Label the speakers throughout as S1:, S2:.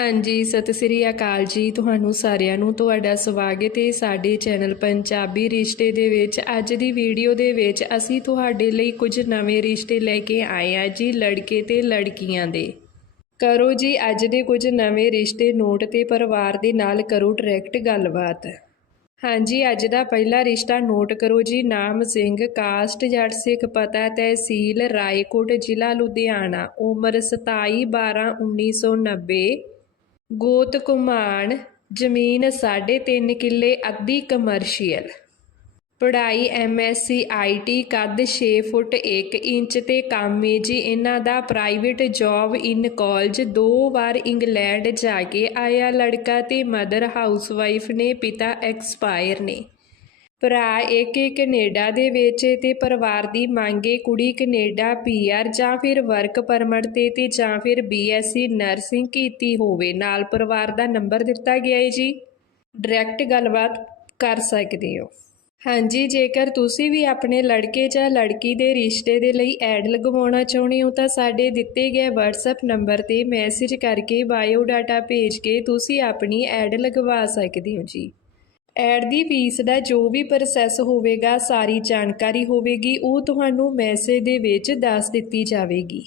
S1: ਹਾਂਜੀ, ਸਤਿ ਸ੍ਰੀ ਅਕਾਲ ਜੀ। ਤੁਹਾਨੂੰ ਸਾਰਿਆਂ ਨੂੰ ਤੁਹਾਡਾ ਸਵਾਗਤ ਹੈ ਸਾਡੇ ਚੈਨਲ ਪੰਜਾਬੀ ਰਿਸ਼ਤੇ ਦੇ ਵਿੱਚ। ਅੱਜ ਦੀ ਵੀਡੀਓ ਦੇ ਵਿੱਚ ਅਸੀਂ ਤੁਹਾਡੇ ਲਈ ਕੁਝ ਨਵੇਂ ਰਿਸ਼ਤੇ ਲੈ ਕੇ ਆਏ ਆ ਜੀ, ਲੜਕੇ ਤੇ ਲੜਕੀਆਂ ਦੇ। ਕਰੋ ਜੀ, ਅੱਜ ਦੇ ਕੁਝ ਨਵੇਂ ਰਿਸ਼ਤੇ ਨੋਟ ਤੇ ਪਰਿਵਾਰ ਦੇ ਨਾਲ ਕਰੋ ਡਾਇਰੈਕਟ ਗੱਲਬਾਤ। ਹਾਂਜੀ, ਅੱਜ ਦਾ ਪਹਿਲਾ ਰਿਸ਼ਤਾ ਨੋਟ ਕਰੋ ਜੀ। ਨਾਮ ਸਿੰਘ, ਕਾਸਟ ਜੱਟ ਸਿੱਖ, ਪਤਾ ਤਹਿਸੀਲ, ਰਾਏਕੋਟ, ਜ਼ਿਲ੍ਹਾ ਲੁਧਿਆਣਾ, ਉਮਰ 27 12 1990 ਗੋਤ ਕੁਮਾਨ ਜ਼ਮੀਨ 3.5 ਕਿੱਲੇ ਅੱਧੀ ਕਮਰਸ਼ੀਅਲ। ਪੜ੍ਹਾਈ ਐਮਐਸਸੀ ਆਈਟੀ ਕੱਦ 6 ਫੁੱਟ 1 ਇੰਚ ਤੇ ਕਾਮੇ ਜੀ। ਇਹਨਾਂ ਦਾ ਪ੍ਰਾਈਵੇਟ ਜੌਬ ਇਨ ਕਾਲਜ। ਦੋ ਵਾਰ ਇੰਗਲੈਂਡ ਜਾ ਕੇ ਆਇਆ ਲੜਕਾ ਤੇ ਮਦਰ ਹਾਊਸਵਾਈਫ ਨੇ, ਪਿਤਾ ਐਕਸਪਾਇਰ ਨੇ। ਭਰਾ ਇੱਕ ਇੱਕ ਕੈਨੇਡਾ ਦੇ ਵਿੱਚ ਤੇ ਪਰਿਵਾਰ ਦੀ ਮੰਗੇ ਕੁੜੀ ਕੈਨੇਡਾ ਪੀਆਰ ਜਾਂ ਫਿਰ ਵਰਕ ਪਰਮਿਟ ਤੇ ਤੇ ਜਾਂ ਫਿਰ ਬੀਐਸਸੀ ਨਰਸਿੰਗ ਕੀਤੀ ਹੋਵੇ। ਨਾਲ ਪਰਿਵਾਰ ਦਾ ਨੰਬਰ ਦਿੱਤਾ ਗਿਆ ਹੈ ਜੀ। ਡਾਇਰੈਕਟ ਗੱਲਬਾਤ ਕਰ ਸਕਦੇ ਹੋ। ਹਾਂਜੀ, ਜੇਕਰ ਤੁਸੀਂ ਵੀ ਆਪਣੇ ਲੜਕੇ ਜਾਂ ਲੜਕੀ ਦੇ ਰਿਸ਼ਤੇ ਦੇ ਲਈ ਐਡ ਲਗਵਾਉਣਾ ਚਾਹੁੰਦੇ ਹੋ ਤਾਂ ਸਾਡੇ ਦਿੱਤੇ ਗਏ WhatsApp ਨੰਬਰ ਤੇ ਮੈਸੇਜ ਕਰਕੇ ਬਾਇਓ ਡਾਟਾ ਭੇਜ ਕੇ ਤੁਸੀਂ ਆਪਣੀ ਐਡ ਲਗਵਾ ਸਕਦੇ ਹੋ ਜੀ। ਐਡ ਦੀ ਫੀਸ ਦਾ ਜੋ ਵੀ ਪ੍ਰੋਸੈਸ ਹੋਵੇਗਾ, ਸਾਰੀ ਜਾਣਕਾਰੀ ਹੋਵੇਗੀ, ਉਹ ਤੁਹਾਨੂੰ ਮੈਸੇਜ ਦੇ ਵਿੱਚ ਦੱਸ ਦਿੱਤੀ ਜਾਵੇਗੀ।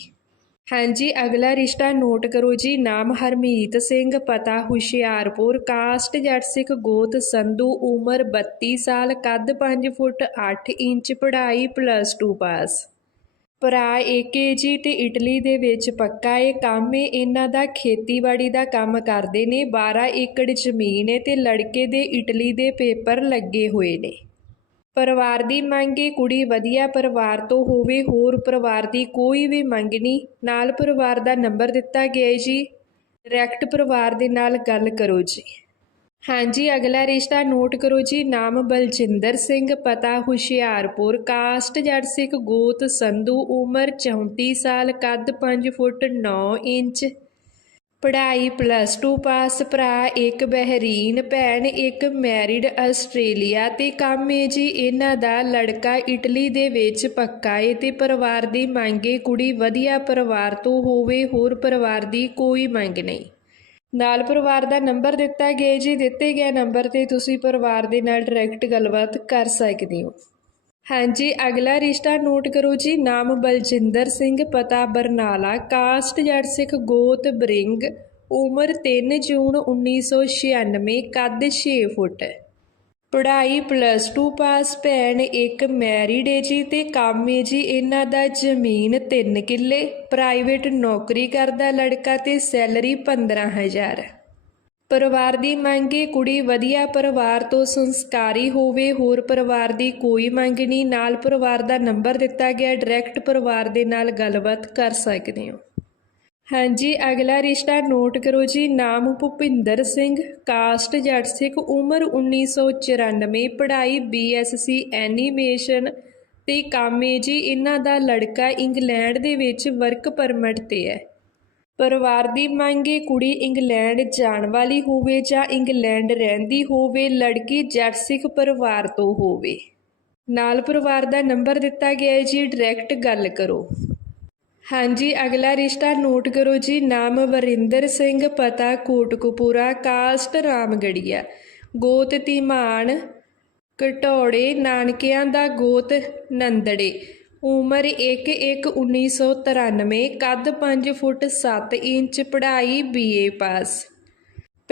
S1: ਹਾਂਜੀ, ਅਗਲਾ ਰਿਸ਼ਤਾ ਨੋਟ ਕਰੋ ਜੀ। ਨਾਮ ਹਰਮੀਤ ਸਿੰਘ, ਪਤਾ ਹੁਸ਼ਿਆਰਪੁਰ, ਕਾਸਟ ਜੱਟ ਸਿੱਖ ਗੋਤ ਸੰਧੂ, ਉਮਰ 32 ਸਾਲ, ਕੱਦ 5 ਫੁੱਟ 8 ਇੰਚ, ਪੜ੍ਹਾਈ ਪਲੱਸ 2 ਪਾਸ ਭਰਾ ਏਕੇ ਜੀ ਤੇ ਇਟਲੀ ਦੇ ਵਿੱਚ ਪੱਕਾ ਇਹ ਕੰਮ ਏ। ਇਹਨਾਂ ਦਾ ਖੇਤੀਬਾੜੀ ਦਾ ਕੰਮ ਕਰਦੇ ਨੇ। 12 ਏਕੜ ਜ਼ਮੀਨ ਏ ਤੇ ਲੜਕੇ ਦੇ ਇਟਲੀ ਦੇ ਪੇਪਰ ਲੱਗੇ ਹੋਏ ਨੇ। ਪਰਿਵਾਰ ਦੀ ਮੰਗ ਏ, ਕੁੜੀ ਵਧੀਆ ਪਰਿਵਾਰ ਤੋਂ ਹੋਵੇ, ਹੋਰ ਪਰਿਵਾਰ ਦੀ ਕੋਈ ਵੀ ਮੰਗ ਨਹੀਂ। ਨਾਲ ਪਰਿਵਾਰ ਦਾ ਨੰਬਰ ਦਿੱਤਾ ਗਿਆ ਹੈ ਜੀ। ਡਾਇਰੈਕਟ ਪਰਿਵਾਰ ਦੇ ਨਾਲ ਗੱਲ ਕਰੋ ਜੀ। ਹਾਂਜੀ, ਅਗਲਾ ਰਿਸ਼ਤਾ ਨੋਟ ਕਰੋ ਜੀ। ਨਾਮ ਬਲਜਿੰਦਰ ਸਿੰਘ, ਪਤਾ ਹੁਸ਼ਿਆਰਪੁਰ। ਕਾਸਟ ਜੱਟ ਸਿੱਖ ਗੋਤ ਸੰਧੂ, ਉਮਰ 34 ਸਾਲ, ਕੱਦ 5 ਫੁੱਟ 9 ਇੰਚ। ਪੜ੍ਹਾਈ ਪਲੱਸ 2 ਪਾਸ ਭਰਾ, ਇੱਕ ਬਹਿਰੀਨ ਭੈਣ, ਇੱਕ ਮੈਰਿਡ ਆਸਟ੍ਰੇਲੀਆ ਤੇ ਕੰਮ ਏ ਜੀ। ਇਹਨਾਂ ਦਾ ਲੜਕਾ ਇਟਲੀ ਦੇ ਵਿੱਚ ਪੱਕਾ ਏ ਤੇ ਪਰਿਵਾਰ ਦੀ ਮੰਗੇ ਕੁੜੀ ਵਧੀਆ ਪਰਿਵਾਰ ਤੋਂ ਹੋਵੇ, ਹੋਰ ਪਰਿਵਾਰ ਦੀ ਕੋਈ ਮੰਗ ਨਹੀਂ। ਨਾਲ ਪਰਿਵਾਰ ਦਾ ਨੰਬਰ ਦਿੱਤਾ ਗਿਆ ਜੀ, ਦਿੱਤੇ ਗਏ ਨੰਬਰ ਤੇ ਤੁਸੀਂ ਪਰਿਵਾਰ ਦੇ ਨਾਲ ਡਾਇਰੈਕਟ ਗੱਲਬਾਤ ਕਰ ਸਕਦੇ ਹੋ। ਹਾਂਜੀ, ਅਗਲਾ ਰਿਸ਼ਤਾ ਨੋਟ ਕਰੋ ਜੀ, ਨਾਮ ਬਲਜਿੰਦਰ ਸਿੰਘ, ਪਤਾ ਬਰਨਾਲਾ ਕਾਸਟ ਜੱਟ ਸਿੱਖ ਗੋਤ ਬਰਿੰਗ, ਉਮਰ 3 ਜੂਨ 1996 ਕੱਦ 6 ਫੁੱਟ। ਪੜ੍ਹਾਈ ਪਲੱਸ 2 ਪਾਸ ਭੈਣ ਇੱਕ ਮੈਰਿਡ ਏ ਜੀ ਤੇ ਕੰਮ ਏ ਜੀ ਇਹਨਾਂ ਦਾ ਜ਼ਮੀਨ 3 ਕਿੱਲੇ ਪ੍ਰਾਈਵੇਟ ਨੌਕਰੀ ਕਰਦਾ ਲੜਕਾ ਤੇ ਸੈਲਰੀ 15000 ਪਰਿਵਾਰ ਦੀ ਮੰਗ ਮੰਗੇ ਕੁੜੀ ਵਧੀਆ ਪਰਿਵਾਰ ਤੋਂ ਸੰਸਕਾਰੀ ਹੋਵੇ, ਹੋਰ ਪਰਿਵਾਰ ਦੀ ਕੋਈ ਮੰਗ ਨਹੀਂ, ਨਾਲ ਪਰਿਵਾਰ ਦਾ ਨੰਬਰ ਦਿੱਤਾ ਗਿਆ ਡਾਇਰੈਕਟ ਪਰਿਵਾਰ ਦੇ ਨਾਲ ਗੱਲਬਾਤ ਕਰ ਸਕਦੇ ਹੋ। ਹਾਂਜੀ, ਅਗਲਾ ਰਿਸ਼ਤਾ ਨੋਟ ਕਰੋ ਜੀ। ਨਾਮ ਭੁਪਿੰਦਰ ਸਿੰਘ, ਕਾਸਟ ਜੱਟ ਸਿੱਖ, ਉਮਰ 1994 ਪੜ੍ਹਾਈ ਬੀਐਸਸੀ ਐਨੀਮੇਸ਼ਨ ਤੇ ਕਾਮੇ ਜੀ। ਇਹਨਾਂ ਦਾ ਲੜਕਾ ਇੰਗਲੈਂਡ ਦੇ ਵਿੱਚ ਵਰਕ ਪਰਮਿਟ ਤੇ ਹੈ। ਪਰਿਵਾਰ ਦੀ ਮੰਗ ਹੈ ਕੁੜੀ ਇੰਗਲੈਂਡ ਜਾਣ ਵਾਲੀ ਹੋਵੇ ਜਾਂ ਇੰਗਲੈਂਡ ਰਹਿੰਦੀ ਹੋਵੇ, ਲੜਕੀ ਜੱਟ ਸਿੱਖ ਪਰਿਵਾਰ ਤੋਂ ਹੋਵੇ। ਨਾਲ ਪਰਿਵਾਰ ਦਾ ਨੰਬਰ ਦਿੱਤਾ ਗਿਆ ਹੈ ਜੀ। ਡਾਇਰੈਕਟ ਗੱਲ ਕਰੋ। ਹਾਂਜੀ, ਅਗਲਾ ਰਿਸ਼ਤਾ ਨੋਟ ਕਰੋ ਜੀ। ਨਾਮ ਵਰਿੰਦਰ ਸਿੰਘ, ਪਤਾ ਕੋਟਕਪੂਰਾ, ਕਾਸਟ ਰਾਮਗੜੀਆ। ਗੋਤ ਧੀਮਾਨ, ਕਟੌੜੇ, ਨਾਨਕਿਆਂ ਦਾ ਗੋਤ ਨੰਦੜੇ। ਉਮਰ 1-1-1993 ਕੱਦ 5 ਫੁੱਟ 7 ਇੰਚ, ਪੜ੍ਹਾਈ ਬੀਏ ਪਾਸ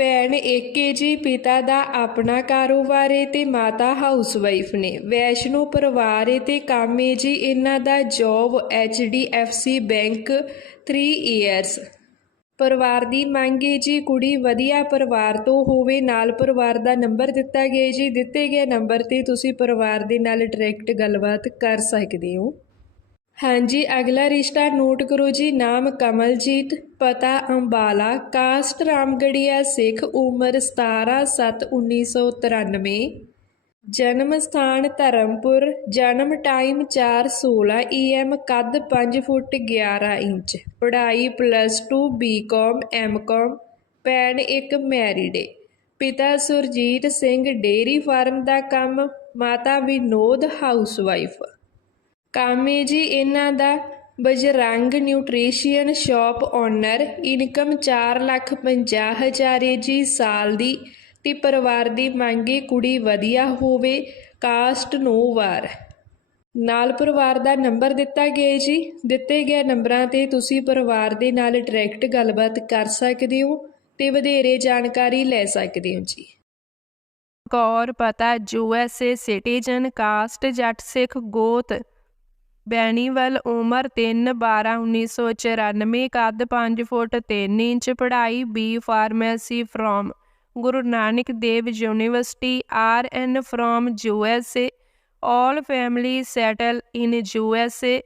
S1: ਭੈਣ ਏਕੇ ਜੀ ਪਿਤਾ ਦਾ ਆਪਣਾ ਕਾਰੋਬਾਰ ਏ ਤੇ ਮਾਤਾ ਹਾਊਸਵਾਈਫ ਨੇ ਵੈਸ਼ਨੂ ਪਰਿਵਾਰ ਏ ਤੇ ਕਾਮੇ ਜੀ ਇਹਨਾਂ ਦਾ ਜੌਬ ਐਚਡੀਐਫਸੀ ਬੈਂਕ 3 ਇਅਰਸ ਪਰਿਵਾਰ ਦੀ ਮੰਗ ਏ ਜੀ ਕੁੜੀ ਵਧੀਆ ਪਰਿਵਾਰ ਤੋਂ ਹੋਵੇ, ਨਾਲ ਪਰਿਵਾਰ ਦਾ ਨੰਬਰ ਦਿੱਤਾ ਗਿਆ ਜੀ। ਦਿੱਤੇ ਗਏ ਨੰਬਰ ਤੇ ਤੁਸੀਂ ਪਰਿਵਾਰ ਦੇ ਨਾਲ ਡਾਇਰੈਕਟ ਗੱਲਬਾਤ ਕਰ ਸਕਦੇ ਹੋ। ਹਾਂਜੀ, ਅਗਲਾ ਰਿਸ਼ਤਾ ਨੋਟ ਕਰੋ ਜੀ, ਨਾਮ ਕਮਲਜੀਤ, ਪਤਾ ਅੰਬਾਲਾ, ਕਾਸਟ ਰਾਮਗੜੀਆ, ਸਿੱਖ ਉਮਰ 17/7/1993 ਜਨਮ ਸਥਾਨ ਧਰਮਪੁਰ, ਜਨਮ ਟਾਈਮ 4:16 ਏਐਮ ਕੱਦ 5 ਫੁੱਟ 11 ਇੰਚ। ਪੜ੍ਹਾਈ plus 2 B Com, M Com ਭੈਣ ਇੱਕ ਮੈਰਿਡ। ਏ ਪਿਤਾ ਸੁਰਜੀਤ ਸਿੰਘ ਡੇਰੀ ਫਾਰਮ ਦਾ ਕੰਮ, ਮਾਤਾ ਵਿਨੋਦ, ਹਾਊਸਵਾਈਫ। ਕਾਮੇ ਜੀ, ਇਹਨਾਂ ਦਾ Bajrang nutrition shop owner income 450000 ਹੈ ਜੀ ਸਾਲ ਦੀ ਤੇ ਪਰਿਵਾਰ ਦੀ ਮੰਗੇ ਕੁੜੀ ਵਧੀਆ ਹੋਵੇ, ਕਾਸਟ ਨੋ ਵਾਰ। ਨਾਲ ਪਰਿਵਾਰ ਦਾ ਨੰਬਰ ਦਿੱਤਾ ਗਿਆ ਜੀ। ਦਿੱਤੇ ਗਏ ਨੰਬਰਾਂ ਤੇ ਤੁਸੀਂ ਪਰਿਵਾਰ ਦੇ ਨਾਲ ਡਾਇਰੈਕਟ ਗੱਲਬਾਤ ਕਰ ਸਕਦੇ ਹੋ ਤੇ ਵਧੇਰੇ ਜਾਣਕਾਰੀ ਲੈ ਸਕਦੇ ਹੋ ਜੀ। ਕੌਰ ਪਤਾ ਯੂਐਸਏ ਸਿਟੀਜ਼ਨ ਕਾਸਟ ਜੱਟ ਸਿੱਖ ਗੋਤ ਬੈਣੀਵਲ ਉਮਰ 3 12 1994 ਕੱਦ 5 ਫੁੱਟ 3 ਇੰਚ, ਪੜ੍ਹਾਈ B pharmacy from Guru Nanak Dev university, R N from A, all family settle in U S A.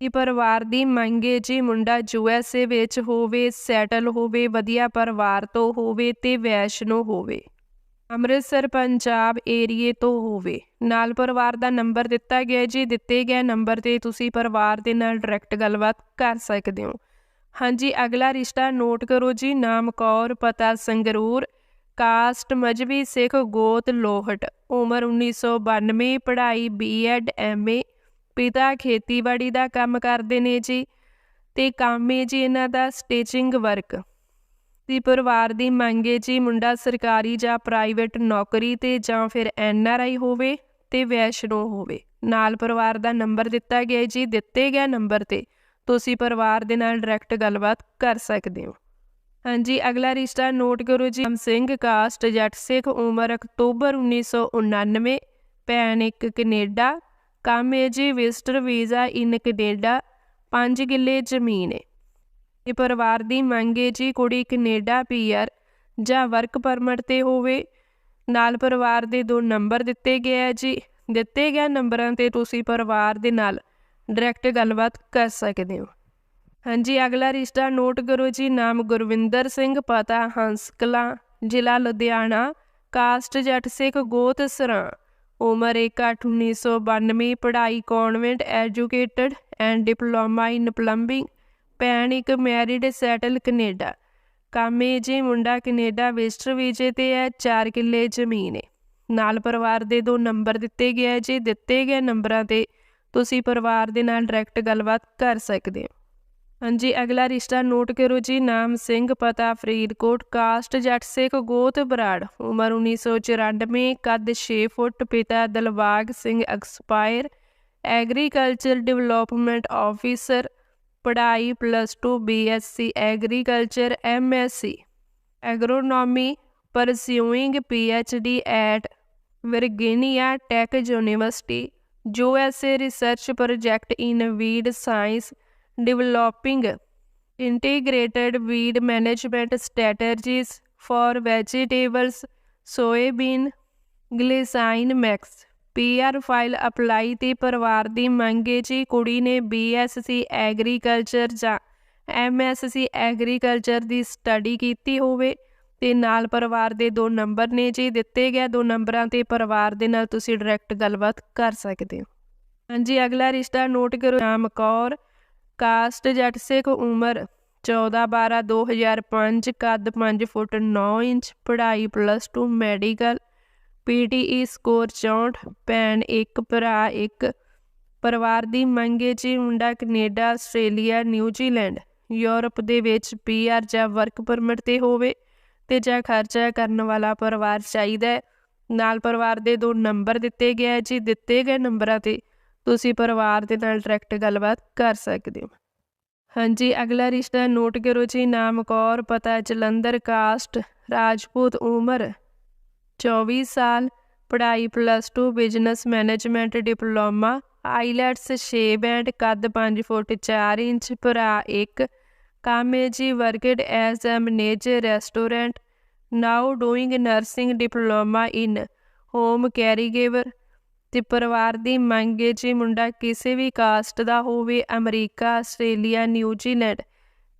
S1: ਇਹ ਪਰਿਵਾਰ ਦੀ ਮੰਗੇ ਜੀ ਮੁੰਡਾ ਯੂ ਐੱਸ ਏ ਵਿੱਚ ਹੋਵੇ, ਸੈਟਲ ਹੋਵੇ, ਵਧੀਆ ਪਰਿਵਾਰ ਤੋਂ ਹੋਵੇ ਤੇ ਵੈਸ਼ਨੋ ਹੋਵੇ। ਅੰਮ੍ਰਿਤਸਰ, ਪੰਜਾਬ ਏਰੀਏ ਤੋਂ ਹੋਵੇ। ਨਾਲ ਪਰਿਵਾਰ ਦਾ ਨੰਬਰ ਦਿੱਤਾ ਗਿਆ ਜੀ ਦਿੱਤੇ ਗਏ ਨੰਬਰ ਤੇ ਤੁਸੀਂ ਪਰਿਵਾਰ ਦੇ ਨਾਲ ਡਾਇਰੈਕਟ ਗੱਲਬਾਤ ਕਰ ਸਕਦੇ ਹੋ। ਹਾਂਜੀ, ਅਗਲਾ ਰਿਸ਼ਤਾ ਨੋਟ ਕਰੋ ਜੀ। ਨਾਮ ਕੌਰ, ਪਤਾ ਸੰਗਰੂਰ। ਕਾਸਟ ਮਜਬੀ ਸਿੱਖ ਗੋਤ ਲੋਹਟ। ਉਮਰ 1992 ਪੜ੍ਹਾਈ ਬੀਐਡ ਐਮਏ ਪਿਤਾ ਖੇਤੀਬਾੜੀ ਦਾ ਕੰਮ ਕਰਦੇ ਨੇ ਜੀ। ਤੇ ਕੰਮ ਹੈ ਜੀ ਇਹਨਾਂ ਦਾ ਸਟਿਚਿੰਗ ਵਰਕ ਦੀ ਪਰਿਵਾਰ ਦੀ ਮੰਗ ਮੰਗੇ ਜੀ ਮੁੰਡਾ ਸਰਕਾਰੀ ਜਾਂ ਪ੍ਰਾਈਵੇਟ ਨੌਕਰੀ ਤੇ ਜਾਂ ਫਿਰ ਐੱਨ ਆਰ ਆਈ ਹੋਵੇ ਤੇ ਵੈਸ਼ਨੋ ਹੋਵੇ। ਨਾਲ ਪਰਿਵਾਰ ਦਾ ਨੰਬਰ ਦਿੱਤਾ ਗਿਆ ਜੀ, ਦਿੱਤੇ ਗਿਆ ਨੰਬਰ ਤੇ। ਤੁਸੀਂ ਪਰਿਵਾਰ ਦੇ ਨਾਲ ਡਾਇਰੈਕਟ ਗੱਲਬਾਤ ਕਰ ਸਕਦੇ ਹੋ। ਹਾਂਜੀ, ਅਗਲਾ ਰਿਸ਼ਤਾ ਨੋਟ ਕਰੋ ਜੀ। ਹਮ ਸਿੰਘ ਕਾਸਟ ਜੱਟ ਸਿੱਖ ਉਮਰ ਅਕਤੂਬਰ 1999 ਭੈਣ ਇੱਕ ਕੈਨੇਡਾ। ਕੰਮ ਹੈ ਜੀ ਵਿਜ਼ਟਰ ਵੀਜ਼ਾ ਇਨ ਕੈਨੇਡਾ। 5 ਕਿੱਲੇ ਜ਼ਮੀਨ ਹੈ। ਇਹ ਪਰਿਵਾਰ ਦੀ ਮੰਗ ਹੈ ਜੀ ਕੁੜੀ ਕੈਨੇਡਾ ਪੀਆਰ ਜਾਂ ਵਰਕ ਪਰਮਿਟ ਤੇ ਹੋਵੇ। ਨਾਲ ਪਰਿਵਾਰ ਦੇ ਦੋ ਨੰਬਰ ਦਿੱਤੇ ਗਏ ਹੈ ਜੀ। ਦਿੱਤੇ ਗਏ ਨੰਬਰਾਂ ਤੇ ਤੁਸੀਂ ਪਰਿਵਾਰ ਦੇ ਨਾਲ ਡਾਇਰੈਕਟ ਗੱਲਬਾਤ ਕਰ ਸਕਦੇ ਹੋ। ਹਾਂਜੀ, ਅਗਲਾ ਰਿਸ਼ਤਾ ਨੋਟ ਕਰੋ ਜੀ। ਨਾਮ ਗੁਰਵਿੰਦਰ ਸਿੰਘ, ਪਤਾ ਹੰਸ ਕਲਾਂ, ਜ਼ਿਲ੍ਹਾ ਲੁਧਿਆਣਾ। ਕਾਸਟ ਜੱਟ ਸਿੱਖ ਗੋਤ ਸਰਾਂ। ਉਮਰ 1992 ਪੜ੍ਹਾਈ convent, educated and diploma in plumbing. ਭੈਣ ਇੱਕ ਮੈਰਿਡ ਸੈਟਲ ਕੈਨੇਡਾ। ਕਾਮੇ ਜੀ ਮੁੰਡਾ ਕੈਨੇਡਾ ਵਿਜ਼ਟਰ ਵੀਜ਼ੇ ਤੇ ਹੈ 4 ਕਿੱਲੇ ਜ਼ਮੀਨ ਹੈ ਨਾਲ ਪਰਿਵਾਰ ਦੇ ਦੋ ਨੰਬਰ ਦਿੱਤੇ ਗਏ ਜੀ ਦਿੱਤੇ ਗਏ ਨੰਬਰਾਂ ਤੇ ਤੁਸੀਂ ਪਰਿਵਾਰ ਦੇ ਨਾਲ ਡਾਇਰੈਕਟ ਗੱਲਬਾਤ ਕਰ ਸਕਦੇ ਹੋ। ਹਾਂਜੀ, ਅਗਲਾ ਰਿਸ਼ਤਾ ਨੋਟ ਕਰੋ ਜੀ, ਨਾਮ ਸਿੰਘ, ਪਤਾ ਫਰੀਦਕੋਟ ਕਾਸਟ ਜੱਟ ਸਿੱਖ, ਗੋਤ ਬਰਾੜ, ਉਮਰ 1994 ਕੱਦ 6 ਫੁੱਟ, ਪਿਤਾ ਦਲਵਾਗ Singh expire agriculture development officer ਪੜ੍ਹਾਈ plus 2 BSc agriculture MSc agronomy pursuing PhD at Virginia Tech University USA research project in weed science developing integrated weed management strategies for vegetables soybean glycine max PR file apply ਤੇ ਪਰਿਵਾਰ ਦੀ ਮੰਗ ਮੰਗੇ ਜੀ ਕੁੜੀ ਨੇ BSc agriculture ਜਾਂ MSc agriculture ਦੀ ਸਟੱਡੀ ਕੀਤੀ ਹੋਵੇ ਤੇ ਨਾਲ ਪਰਿਵਾਰ ਦੇ ਦੋ ਨੰਬਰ ਨੇ ਜੀ, ਦਿੱਤੇ ਗਏ ਦੋ ਨੰਬਰਾਂ ਤੇ ਪਰਿਵਾਰ ਦੇ ਨਾਲ ਤੁਸੀਂ ਡਾਇਰੈਕਟ ਗੱਲਬਾਤ ਕਰ ਸਕਦੇ ਹੋ। ਹਾਂਜੀ, ਅਗਲਾ ਰਿਸ਼ਤਾ ਨੋਟ ਕਰੋ। ਨਾਮ ਕੌਰ, ਕਾਸਟ ਜੱਟ ਸਿੱਖ ਉਮਰ 14 12 2005 ਕੱਦ 5 ਫੁੱਟ 9 ਇੰਚ, ਪੜ੍ਹਾਈ ਪਲੱਸ 2 ਮੈਡੀਕਲ ਪੀਟੀਈ ਸਕੋਰ 64 ਭੈਣ ਇੱਕ, ਭਰਾ ਇੱਕ, ਪਰਿਵਾਰ ਦੀ ਮੰਗ ਹੈ ਜੀ ਮੁੰਡਾ ਕੈਨੇਡਾ, ਆਸਟ੍ਰੇਲੀਆ ਨਿਊਜ਼ੀਲੈਂਡ ਯੂਰਪ ਦੇ ਵਿੱਚ ਪੀਆਰ ਜਾਂ ਵਰਕ ਪਰਮਿਟ ਤੇ ਹੋਵੇ ਤੇ ਜਾਂ ਖਰਚਾ ਕਰਨ ਵਾਲਾ ਪਰਿਵਾਰ ਚਾਹੀਦਾ ਨਾਲ ਪਰਿਵਾਰ ਦੇ ਦੋ ਨੰਬਰ ਦਿੱਤੇ ਗਏ ਜੀ, ਦਿੱਤੇ ਗਏ ਨੰਬਰਾਂ ਤੇ ਤੁਸੀਂ ਪਰਿਵਾਰ ਦੇ ਨਾਲ ਡਾਇਰੈਕਟ ਗੱਲਬਾਤ ਕਰ ਸਕਦੇ ਹੋ। ਹਾਂਜੀ, ਅਗਲਾ ਰਿਸ਼ਤਾ ਨੋਟ ਕਰੋ ਜੀ, ਨਾਮ ਕੌਰ, ਪਤਾ ਜਲੰਧਰ, ਕਾਸਟ, ਰਾਜਪੂਤ, ਉਮਰ 24 ਸਾਲ ਪੜ੍ਹਾਈ plus 2 business management diploma IELTS 6 band ਕੱਦ 5 ਫੁੱਟ 4 ਇੰਚ ਭਰਾ 1 ਕਾਮੇ ਜੀ worked as a manager restaurant now doing nursing diploma in home caregiver ਤੇ ਪਰਿਵਾਰ ਦੀ ਮੰਗ ਮੰਗੇ ਜੀ ਮੁੰਡਾ ਕਿਸੇ ਵੀ ਕਾਸਟ ਦਾ ਹੋਵੇ America Australia New Zealand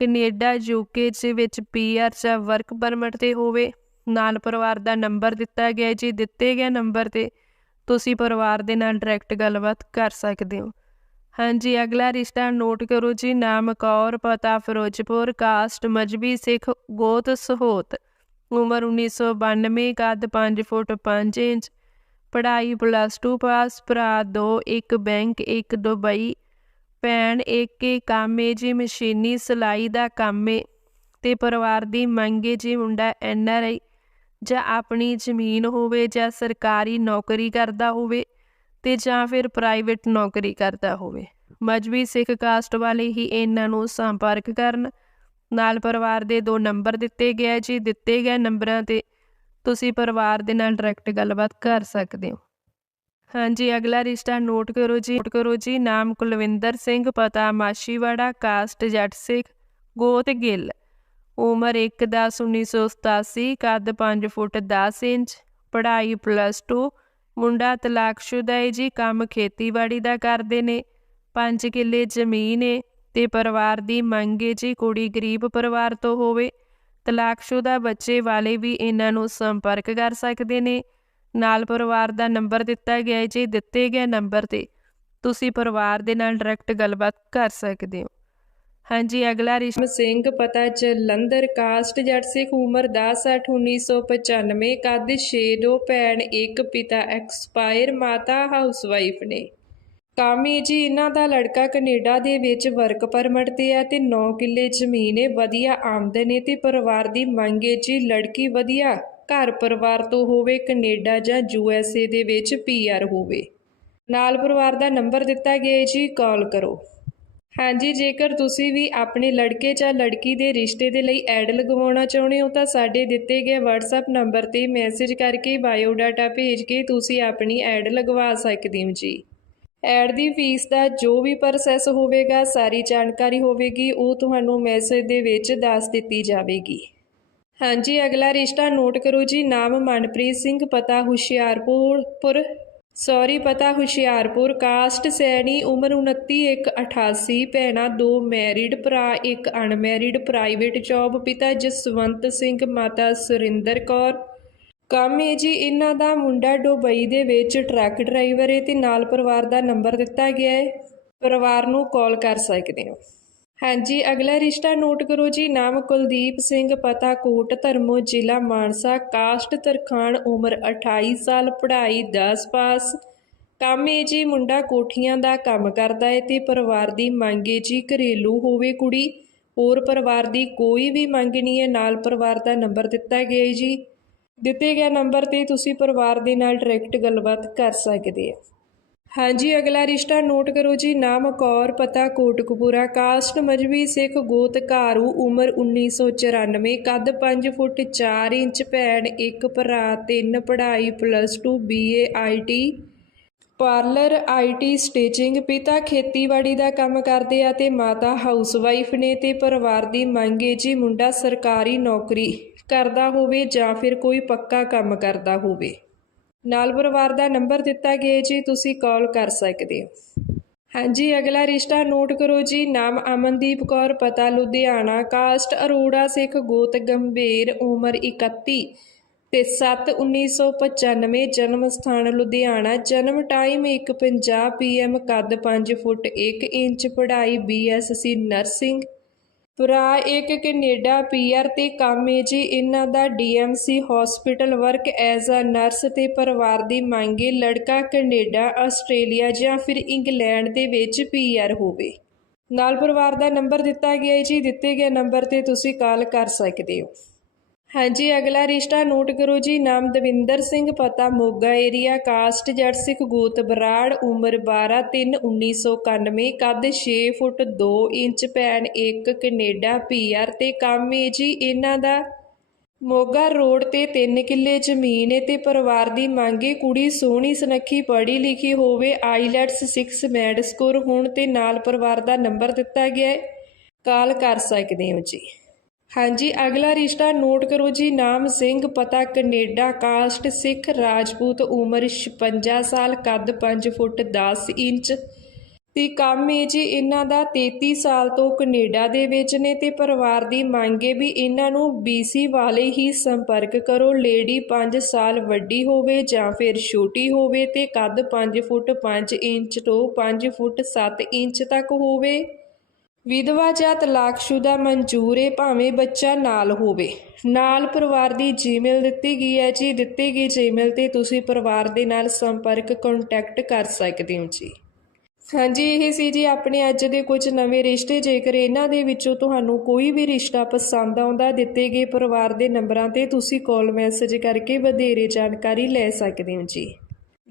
S1: Canada UK ਚ ਵਿੱਚ ਪੀਆਰ ਜਾਂ ਵਰਕ ਪਰਮਿਟ ਤੇ ਹੋਵੇ ਨਾਲ ਪਰਿਵਾਰ ਦਾ ਨੰਬਰ ਦਿੱਤਾ ਗਿਆ ਜੀ ਦਿੱਤੇ ਗਏ ਨੰਬਰ ਤੇ ਤੁਸੀਂ ਪਰਿਵਾਰ ਦੇ ਨਾਲ ਡਾਇਰੈਕਟ ਗੱਲਬਾਤ ਕਰ ਸਕਦੇ ਹੋ। ਹਾਂਜੀ, ਅਗਲਾ ਰਿਸ਼ਤਾ ਨੋਟ ਕਰੋ ਜੀ। ਨਾਮ ਕੌਰ, ਪਤਾ ਫਿਰੋਜ਼ਪੁਰ ਕਾਸਟ ਮਜਬੀ ਸਿੱਖ, ਗੋਤ ਸਹੋਤ। ਉਮਰ 1992 ਕੱਦ 5 ਫੁੱਟ 5 ਇੰਚ। ਪੜ੍ਹਾਈ ਪਲੱਸ 2 ਪਾਸ ਭਰਾ 2 ਇੱਕ ਬੈਂਕ, ਇੱਕ ਦੁਬਈ। ਭੈਣ ਇੱਕ ਏ ਕੰਮ ਏ ਜੀ, ਮਸ਼ੀਨੀ, ਸਿਲਾਈ ਦਾ ਕੰਮ ਏ। ਤੇ ਪਰਿਵਾਰ ਦੀ ਮੰਗ ਏ ਜੀ, ਮੁੰਡਾ ਐਨ ਆਰ ਆਈ। ਜਾਂ ਆਪਣੀ ਜ਼ਮੀਨ ਹੋਵੇ ਜਾਂ ਸਰਕਾਰੀ ਨੌਕਰੀ ਕਰਦਾ ਹੋਵੇ ਤੇ ਜਾਂ ਫਿਰ ਪ੍ਰਾਈਵੇਟ ਨੌਕਰੀ ਕਰਦਾ ਹੋਵੇ। ਮਜਬੀ ਸਿੱਖ ਕਾਸਟ ਵਾਲੇ ਹੀ ਇਹਨਾਂ ਨੂੰ ਸੰਪਰਕ ਕਰਨ। ਨਾਲ ਪਰਿਵਾਰ ਦੇ ਦੋ ਨੰਬਰ ਦਿੱਤੇ ਗਏ ਜੀ। ਦਿੱਤੇ ਗਏ ਨੰਬਰਾਂ ਤੇ ਤੁਸੀਂ ਪਰਿਵਾਰ ਦੇ ਨਾਲ ਡਾਇਰੈਕਟ ਗੱਲਬਾਤ ਕਰ ਸਕਦੇ ਹੋ। ਹਾਂਜੀ, ਅਗਲਾ ਰਿਸ਼ਤਾ ਨੋਟ ਕਰੋ ਜੀ। ਨੋਟ ਕਰੋ ਜੀ। ਨਾਮ ਕੁਲਵਿੰਦਰ ਸਿੰਘ, ਪਤਾ ਮਾਸ਼ੀਵਾੜਾ ਕਾਸਟ ਜੱਟ ਸਿੱਖ, ਗੋਤ ਗਿੱਲ। ਉਮਰ 1 ਦਸ 1987 ਕੱਦ 5 ਫੁੱਟ 10 ਇੰਚ, ਪੜ੍ਹਾਈ ਪਲੱਸ 2 ਮੁੰਡਾ ਤਲਾਕਸ਼ੁਦਾ ਹੈ ਜੀ, ਕੰਮ ਖੇਤੀਬਾੜੀ ਦਾ ਕਰਦੇ ਨੇ। 5 ਕਿੱਲੇ ਜ਼ਮੀਨ ਏ ਤੇ ਪਰਿਵਾਰ ਦੀ ਮੰਗ ਏ ਜੀ, ਕੁੜੀ ਗਰੀਬ ਪਰਿਵਾਰ ਤੋਂ ਹੋਵੇ। ਤਲਾਕਸ਼ੁਦਾ ਬੱਚੇ ਵਾਲੇ ਵੀ ਇਹਨਾਂ ਨੂੰ ਸੰਪਰਕ ਕਰ ਸਕਦੇ ਨੇ। ਨਾਲ ਪਰਿਵਾਰ ਦਾ ਨੰਬਰ ਦਿੱਤਾ ਗਿਆ ਹੈ ਜੀ, ਦਿੱਤੇ ਗਏ ਨੰਬਰ ਤੇ। ਤੁਸੀਂ ਪਰਿਵਾਰ ਦੇ ਨਾਲ ਡਾਇਰੈਕਟ ਗੱਲਬਾਤ ਕਰ ਸਕਦੇ ਹੋ। ਹਾਂਜੀ, ਅਗਲਾ ਰਿਸ਼ਮ ਸਿੰਘ ਪਤਾ ਜਲੰਧਰ ਕਾਸਟ ਜੱਟ ਸਿੱਖ ਉਮਰ 10 8 1995 ਕੱਦ 6 ਦੋ ਭੈਣ, ਇੱਕ ਪਿਤਾ, ਐਕਸਪਾਇਰ ਮਾਤਾ, ਹਾਊਸਵਾਈਫ ਨੇ। ਕਾਮੀ ਜੀ, ਇਹਨਾਂ ਦਾ ਲੜਕਾ ਕੈਨੇਡਾ ਦੇ ਵਿੱਚ ਵਰਕ ਪਰਮਿਟ ਤੇ ਹੈ ਤੇ 9 ਕਿੱਲੇ ਜ਼ਮੀਨ ਹੈ ਵਧੀਆ ਆਮਦਨ ਹੈ ਤੇ ਪਰਿਵਾਰ ਦੀ ਮੰਗ ਹੈ ਜੀ, ਲੜਕੀ ਵਧੀਆ, ਘਰ ਪਰਿਵਾਰ ਤੋਂ ਹੋਵੇ, ਕੈਨੇਡਾ ਜਾਂ ਯੂ ਐਸ ਏ ਦੇ ਵਿੱਚ ਪੀ ਆਰ ਹੋਵੇ। ਨਾਲ ਪਰਿਵਾਰ ਦਾ ਨੰਬਰ ਦਿੱਤਾ ਗਿਆ ਜੀ, ਕਾਲ ਕਰੋ। ਹਾਂਜੀ, ਜੇਕਰ ਤੁਸੀਂ ਵੀ ਆਪਣੇ ਲੜਕੇ ਜਾਂ ਲੜਕੀ ਦੇ ਰਿਸ਼ਤੇ ਦੇ ਲਈ ਐਡ ਲਗਵਾਉਣਾ ਚਾਹੁੰਦੇ ਹੋ, ਤਾਂ ਸਾਡੇ ਦਿੱਤੇ ਗਏ WhatsApp ਨੰਬਰ ਤੇ ਮੈਸੇਜ ਕਰਕੇ ਬਾਇਓਡਾਟਾ ਭੇਜ ਕੇ ਤੁਸੀਂ ਆਪਣੀ ਐਡ ਲਗਵਾ ਸਕਦੇ ਹੋ ਜੀ। ਐਡ ਦੀ ਫੀਸ ਦਾ ਜੋ ਵੀ ਪ੍ਰੋਸੈਸ ਹੋਵੇਗਾ, ਸਾਰੀ ਜਾਣਕਾਰੀ ਹੋਵੇਗੀ, ਉਹ ਤੁਹਾਨੂੰ ਮੈਸੇਜ ਦੇ ਵਿੱਚ ਦੱਸ ਦਿੱਤੀ ਜਾਵੇਗੀ। ਹਾਂਜੀ, ਅਗਲਾ ਰਿਸ਼ਤਾ ਨੋਟ ਕਰੋ ਜੀ, ਨਾਮ ਮਨਪ੍ਰੀਤ ਸਿੰਘ, ਪਤਾ ਹੁਸ਼ਿਆਰਪੁਰ। ਸੌਰੀ, ਪਤਾ ਹੁਸ਼ਿਆਰਪੁਰ, ਕਾਸਟ ਸੈਣੀ, ਉਮਰ 29 ਇੱਕ 88 ਭੈਣਾਂ ਦੋ ਮੈਰਿਡ, ਭਰਾ ਇੱਕ ਅਨਮੈਰਿਡ, ਪ੍ਰਾਈਵੇਟ ਜੌਬ, ਪਿਤਾ ਜਸਵੰਤ ਸਿੰਘ, ਮਾਤਾ ਸੁਰਿੰਦਰ ਕੌਰ। ਕੰਮ ਹੈ ਜੀ, ਇਹਨਾਂ ਦਾ ਮੁੰਡਾ ਦੁਬਈ ਦੇ ਵਿੱਚ ਟਰੱਕ ਡਰਾਈਵਰ ਹੈ ਤੇ ਨਾਲ ਪਰਿਵਾਰ ਦਾ ਨੰਬਰ ਦਿੱਤਾ ਗਿਆ ਹੈ ਪਰਿਵਾਰ ਨੂੰ ਕਾਲ ਕਰ ਸਕਦੇ ਹੋ। ਹਾਂਜੀ, ਅਗਲਾ ਰਿਸ਼ਤਾ ਨੋਟ ਕਰੋ ਜੀ। ਨਾਮ ਕੁਲਦੀਪ ਸਿੰਘ ਪਤਾ ਕੋਟ ਧਰਮੋ, ਜ਼ਿਲ੍ਹਾ ਮਾਨਸਾ। ਕਾਸਟ ਤਰਖਾਣ, ਉਮਰ 28 ਸਾਲ, ਪੜ੍ਹਾਈ 10 ਪਾਸ। ਕੰਮ ਏ ਜੀ, ਮੁੰਡਾ ਕੋਠੀਆਂ ਦਾ ਕੰਮ ਕਰਦਾ ਏ ਤੇ ਪਰਿਵਾਰ ਦੀ ਮੰਗ ਏ ਜੀ, ਘਰੇਲੂ ਹੋਵੇ ਕੁੜੀ। ਹੋਰ ਪਰਿਵਾਰ ਦੀ ਕੋਈ ਵੀ ਮੰਗ ਨਹੀਂ ਹੈ ਨਾਲ ਪਰਿਵਾਰ ਦਾ ਨੰਬਰ ਦਿੱਤਾ ਗਿਆ ਹੈ ਜੀ। ਦਿੱਤੇ ਗਏ ਨੰਬਰ ਤੇ ਤੁਸੀਂ ਪਰਿਵਾਰ ਦੇ ਨਾਲ ਡਾਇਰੈਕਟ ਗੱਲਬਾਤ ਕਰ ਸਕਦੇ ਆ ਹਾਂਜੀ, ਅਗਲਾ ਰਿਸ਼ਤਾ ਨੋਟ ਕਰੋ ਜੀ। ਨਾਮ ਕੌਰ, ਪਤਾ ਕੋਟਕਪੂਰਾ, ਕਾਸਟ ਮਜਬੀ, ਸਿੱਖ ਗੋਤ ਘਾਰੂ, ਉਮਰ 1994 ਕੱਦ 5 ਫੁੱਟ 4 ਇੰਚ, ਭੈਣ ਇੱਕ, ਭਰਾ ਤਿੰਨ, ਪੜ੍ਹਾਈ plus 2 BA IT parlour IT stitching ਪਿਤਾ ਖੇਤੀਬਾੜੀ ਦਾ ਕੰਮ ਕਰਦੇ ਆ ਤੇ ਮਾਤਾ ਹਾਊਸਵਾਈਫ ਨੇ ਤੇ ਪਰਿਵਾਰ ਦੀ ਮੰਗ ਹੈ ਜੀ, ਮੁੰਡਾ ਸਰਕਾਰੀ ਨੌਕਰੀ ਕਰਦਾ ਹੋਵੇ ਜਾਂ ਫਿਰ ਕੋਈ ਪੱਕਾ ਕੰਮ ਕਰਦਾ ਹੋਵੇ। ਨਾਲ ਪਰਿਵਾਰ ਦਾ ਨੰਬਰ ਦਿੱਤਾ ਗਿਆ ਜੀ, ਤੁਸੀਂ ਕਾਲ ਕਰ ਸਕਦੇ ਹੋ। ਹਾਂਜੀ, ਅਗਲਾ ਰਿਸ਼ਤਾ ਨੋਟ ਕਰੋ ਜੀ। ਨਾਮ ਅਮਨਦੀਪ ਕੌਰ, ਪਤਾ ਲੁਧਿਆਣਾ। ਕਾਸਟ ਅਰੋੜਾ ਸਿੱਖ ਗੋਤ ਗੰਭੀਰ, ਉਮਰ 31 ਤੇ 7 1995 ਜਨਮ ਸਥਾਨ ਲੁਧਿਆਣਾ। ਜਨਮ ਟਾਈਮ 1:50 ਪੀਐਮ ਕੱਦ 5 ਫੁੱਟ 1 ਇੰਚ, ਪੜ੍ਹਾਈ ਬੀਐਸਸੀ ਨਰਸਿੰਗ ਭਰਾ, ਇੱਕ ਕੈਨੇਡਾ ਪੀਆਰ ਤੇ ਕੰਮ ਹੈ ਜੀ। ਇਹਨਾਂ ਦਾ DMC hospital work as a nurse ਤੇ ਪਰਿਵਾਰ ਦੀ ਮੰਗ ਮੰਗੇ ਲੜਕਾ ਕੈਨੇਡਾ, ਆਸਟ੍ਰੇਲੀਆ ਜਾਂ ਫਿਰ ਇੰਗਲੈਂਡ ਦੇ ਵਿੱਚ ਪੀਆਰ ਹੋਵੇ। ਨਾਲ ਪਰਿਵਾਰ ਦਾ ਨੰਬਰ ਦਿੱਤਾ ਗਿਆ ਹੈ ਜੀ। ਦਿੱਤੇ ਗਏ ਨੰਬਰ ਤੇ ਤੁਸੀਂ ਕਾਲ ਕਰ ਸਕਦੇ ਹੋ। ਹਾਂਜੀ, ਅਗਲਾ ਰਿਸ਼ਤਾ ਨੋਟ ਕਰੋ ਜੀ। ਨਾਮ ਦਵਿੰਦਰ ਸਿੰਘ, ਪਤਾ ਮੋਗਾ ਏਰੀਆ ਕਾਸਟ ਜੱਟ ਸਿੱਖ ਗੋਤ, ਬਰਾੜ, ਉਮਰ 12 3 1991 ਕੱਦ 6 ਫੁੱਟ 2 ਇੰਚ, ਭੈਣ ਇੱਕ, ਕੈਨੇਡਾ ਪੀਆਰ ਤੇ ਕੰਮ ਏ ਜੀ। ਇਹਨਾਂ ਦਾ ਮੋਗਾ ਰੋਡ ਤੇ 3 ਕਿੱਲੇ ਜ਼ਮੀਨ ਏ ਤੇ ਪਰਿਵਾਰ ਦੀ ਮੰਗ ਮੰਗੇ ਕੁੜੀ ਸੋਹਣੀ, ਸੁਨੱਖੀ, ਪੜ੍ਹੀ ਲਿਖੀ ਹੋਵੇ। ਆਈਲੈਟਸ 6 ਮੈਡ ਸਕੋਰ ਹੋਣ ਤੇ ਨਾਲ ਪਰਿਵਾਰ ਦਾ ਨੰਬਰ ਦਿੱਤਾ ਗਿਆ ਹੈ ਕਾਲ ਕਰ ਸਕਦੇ ਹੋ ਜੀ। ਹਾਂਜੀ, ਅਗਲਾ ਰਿਸ਼ਤਾ ਨੋਟ ਕਰੋ ਜੀ, ਨਾਮ ਸਿੰਘ, ਪਤਾ ਕੈਨੇਡਾ, ਕਾਸਟ ਸਿੱਖ, ਰਾਜਪੂਤ, ਉਮਰ 56 ਸਾਲ, ਕੱਦ 5 ਫੁੱਟ 10 ਇੰਚ। ਤੇ ਕੰਮ ਹੈ ਜੀ, ਇਹਨਾਂ ਦਾ 33 ਸਾਲ ਤੋਂ ਕੈਨੇਡਾ ਦੇ ਵਿੱਚ ਨੇ ਤੇ ਪਰਿਵਾਰ ਦੀ ਮੰਗ ਮੰਗੇ ਵੀ ਇਹਨਾਂ ਨੂੰ BC ਵਾਲੇ ਹੀ ਸੰਪਰਕ ਕਰੋ। ਲੇਡੀ 5 ਸਾਲ ਵੱਡੀ ਹੋਵੇ ਜਾਂ ਫਿਰ ਛੋਟੀ ਹੋਵੇ ਤੇ ਕੱਦ 5 ਫੁੱਟ 5 ਇੰਚ ਤੋਂ 5 ਫੁੱਟ 7 ਇੰਚ ਤੱਕ ਹੋਵੇ। ਵਿਧਵਾ ਜਾਂ ਤਲਾਕਸ਼ੁਦਾ ਮਨਜ਼ੂਰ ਹੈ ਭਾਵੇਂ ਬੱਚਾ ਨਾਲ ਹੋਵੇ। ਨਾਲ ਪਰਿਵਾਰ ਦੀ ਜੀਮੇਲ ਦਿੱਤੀ ਗਈ ਹੈ ਜੀ। ਦਿੱਤੀ ਗਈ ਜੀਮੇਲ ਤੇ ਤੁਸੀਂ ਪਰਿਵਾਰ ਦੇ ਨਾਲ ਸੰਪਰਕ ਕੰਟੈਕਟ ਕਰ ਸਕਦੇ ਹੋ ਜੀ। ਹਾਂਜੀ, ਇਹ ਸੀ ਜੀ ਆਪਣੇ ਅੱਜ ਦੇ ਕੁਝ ਨਵੇਂ ਰਿਸ਼ਤੇ। ਜੇਕਰ ਇਹਨਾਂ ਦੇ ਵਿੱਚੋਂ ਤੁਹਾਨੂੰ ਕੋਈ ਵੀ ਰਿਸ਼ਤਾ ਪਸੰਦ ਆਉਂਦਾ, ਦਿੱਤੇ ਗਏ ਪਰਿਵਾਰ ਦੇ ਨੰਬਰਾਂ ਤੇ ਤੁਸੀਂ ਕਾਲ ਮੈਸੇਜ ਕਰਕੇ ਵਧੇਰੇ ਜਾਣਕਾਰੀ ਲੈ ਸਕਦੇ ਹੋ ਜੀ।